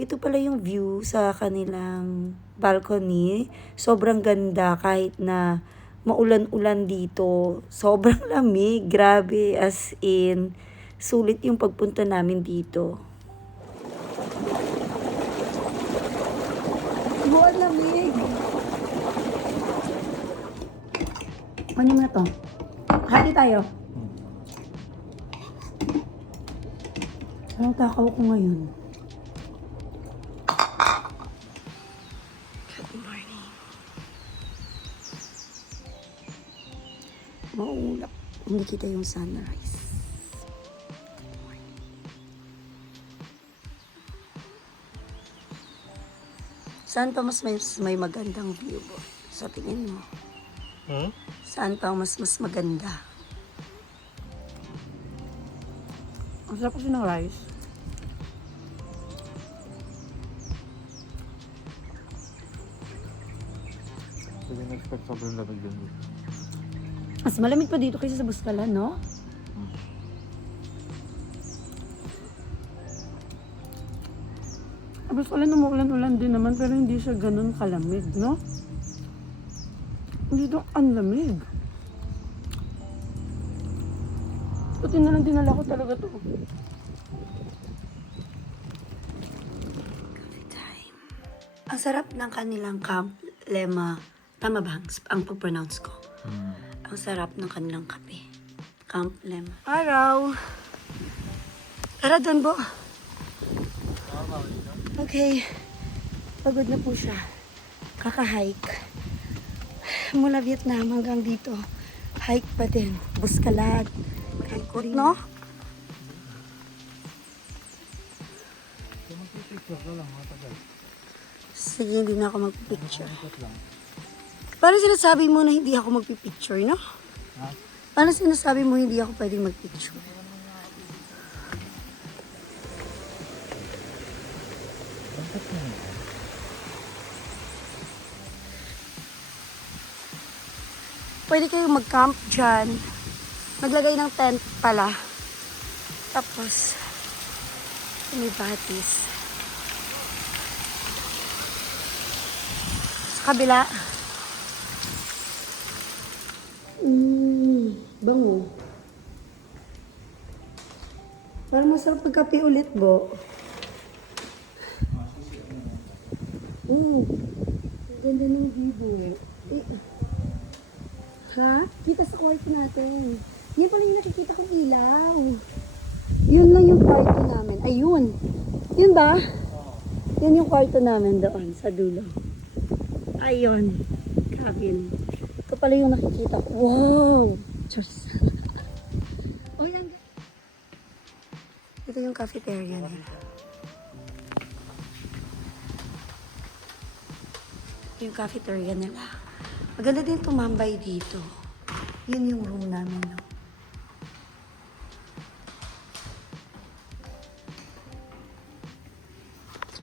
Ito pala yung view sa kanilang balcony. Sobrang ganda kahit na maulan-ulan dito. Sobrang lamig. Grabe. As in, sulit yung pagpunta namin dito. Ang lamig. Ano mo na to? Hati tayo. Anong takaw ko ngayon? Good morning. Maulap. Hindi kita yung sunrise. Saan pa mas may magandang view mo? Sa tingin mo? Saan pa mas maganda? Ang sarap kasi ng rice. Hindi na-expect sobrang lamig din dito. Mas malamig pa dito kaysa sa Buskalan, no? Buskalan umuulan-ulan din naman pero hindi siya ganun kalamig, no? Dito ang lamig. Buti na lang dinala ko talaga to. Coffee time. Ang sarap ng kanilang Camp Lema. Tama ba ang pag-pronounce ko? Ang sarap ng kanilang kape. Camp Lema. Araw! Tara doon, Bo. Okay. Pagod na po siya. Kaka-hike. Mula Vietnam hanggang dito. Hike pa din. Buskalan. No? Sige, hindi na ako magpipicture. Paano sinasabi mo na hindi ako magpipicture, no? Paano sinasabi mo hindi ako pwedeng magpicture? Pwede kayong mag-camp dyan. Maglagay ng tent pala. Tapos, may batis. Sa kabila. Bango. Parang masarap pagkape ulit, Bo. Ganda ng view. Ha? Kita sa kwarto natin. Yan pala yung nakikita kong ilaw. Yun lang yung kwarto namin. Ayun. Yun ba? Yun yung kwarto namin doon sa dulo. Ayun. Cabin. Ito pala yung nakikita ko. Wow! Diyos. Oh, yan. Ito yung cafeteria nila. Ito yung cafeteria nila. Maganda din tumambay dito. Yun yung room namin, no?